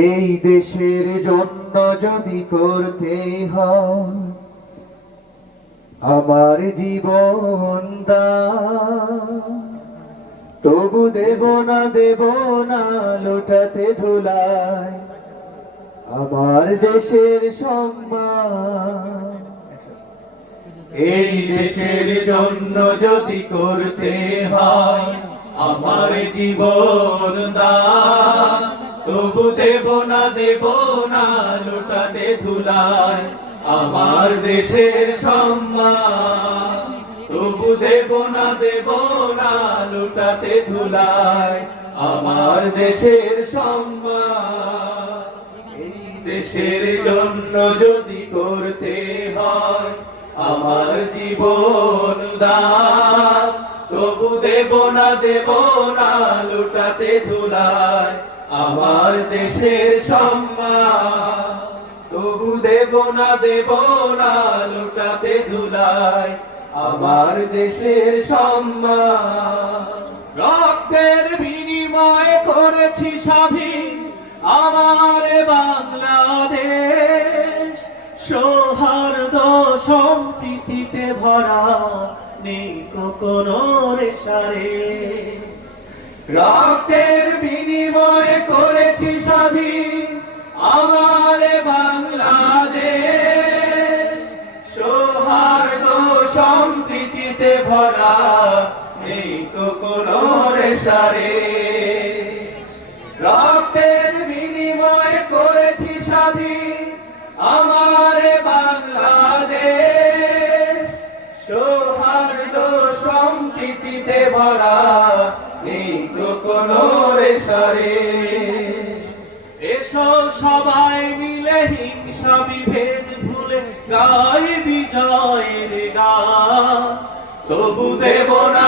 এই দেশের জন্য যদি করতে হয় আমার জীবন দান, তবু দেব না লোটাতে ধুলায় আমার দেশের সম্মান। এই দেশের জন্য যদি করতে হয় আমার জীবন দান, তবু দেব না লোটাতে ধুলায় আমার দেশের সম্মান। তবু দেব না লোটাতে ধুলায় আমার দেশের সম্মান। এই দেশের জন্য যদি করতে হয় আমার জীবন দান, তবু দেব না লোটাতে ধুলায় আমার দেশের সম্মান। তবু দেব না লোটাতে ধুলায় আমার দেশের সম্মান। রক্তের বিনিময়ে করেছি স্বাধীন আমার বাংলাদেশ, সৌহার্দ্য সম্প্রীতিতে ভরা নেই কোনো রেশারেশ। রক্তের বিনিময়ে করেছি স্বাধীন আমার বাংলাদেশ, সৌহার্দ্য সম্প্রীতিতে ভরা নেই কোনো রেশারেশ। রক্তের বিনিময়ে করেছি স্বাধীন আমার বাংলাদেশ, সৌহার্দ্য সম্প্রীতিতে ভরা নেই কোনো রেশারেশ। এসো সবাই মিলে হিংসা বিভেদ ভুলে গাই বিজয়ের গান, তবু দেব না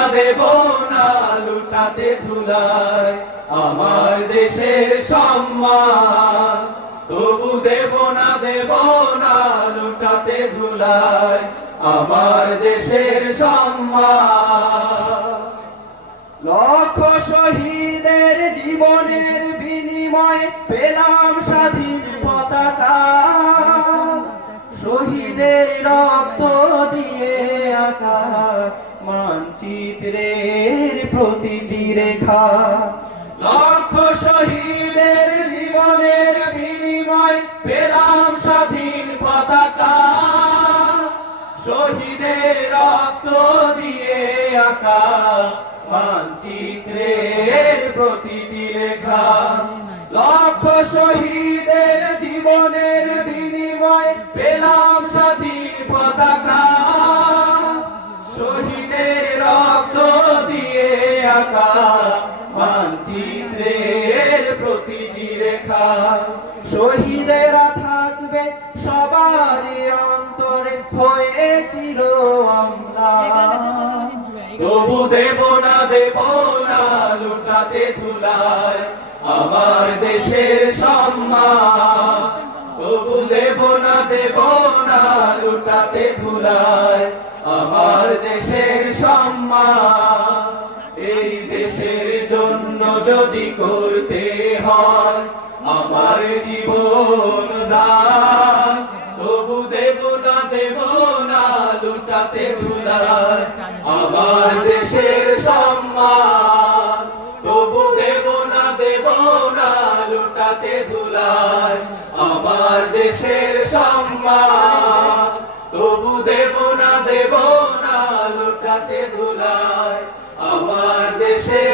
লুটাতে ধুলায় আমার দেশের সম্মান। তবু দেব না লুটাতে ধুলায় আমার দেশের সম্মান। লক্ষ শহীদের জীবনের বিনিময়ে পেলাম স্বাধীন পতাকা, শহীদের রক্ত দিয়ে আঁকা মানচিত্রের প্রতিটি রেখা। লক্ষ শহীদের জীবনের বিনিময়ে পেলাম স্বাধীন পতাকা, শহীদের রক্ত দিয়ে আঁকা মানচিত্রের প্রতিটি রেখা। লক্ষ শহীদের জীবনের বিনিময়ে পেলাম স্বাধীন পতাকা, শহীদের রক্ত দিয়ে আঁকা মানচিত্রের প্রতিটি রেখা। শহীদেরা থাকবে সবারই অন্তরে হয়ে চির অম্লান। তবু দেব না লুটাতে ধুলায় আমার দেশের সম্মান। তবু দেব না লুটাতে ধুলায় আমার দেশের সম্মান। এই দেশের জন্য যদি করতে হয় আমার জীবন দান, তবু দেব না লুটাতে ধুলায় আমার দেশের সম্মান। তবু দেব না লুটাতে ধুলায় আমার দেশের সম্মান। তবু দেব না লুটাতে ধুলায় আমার দেশের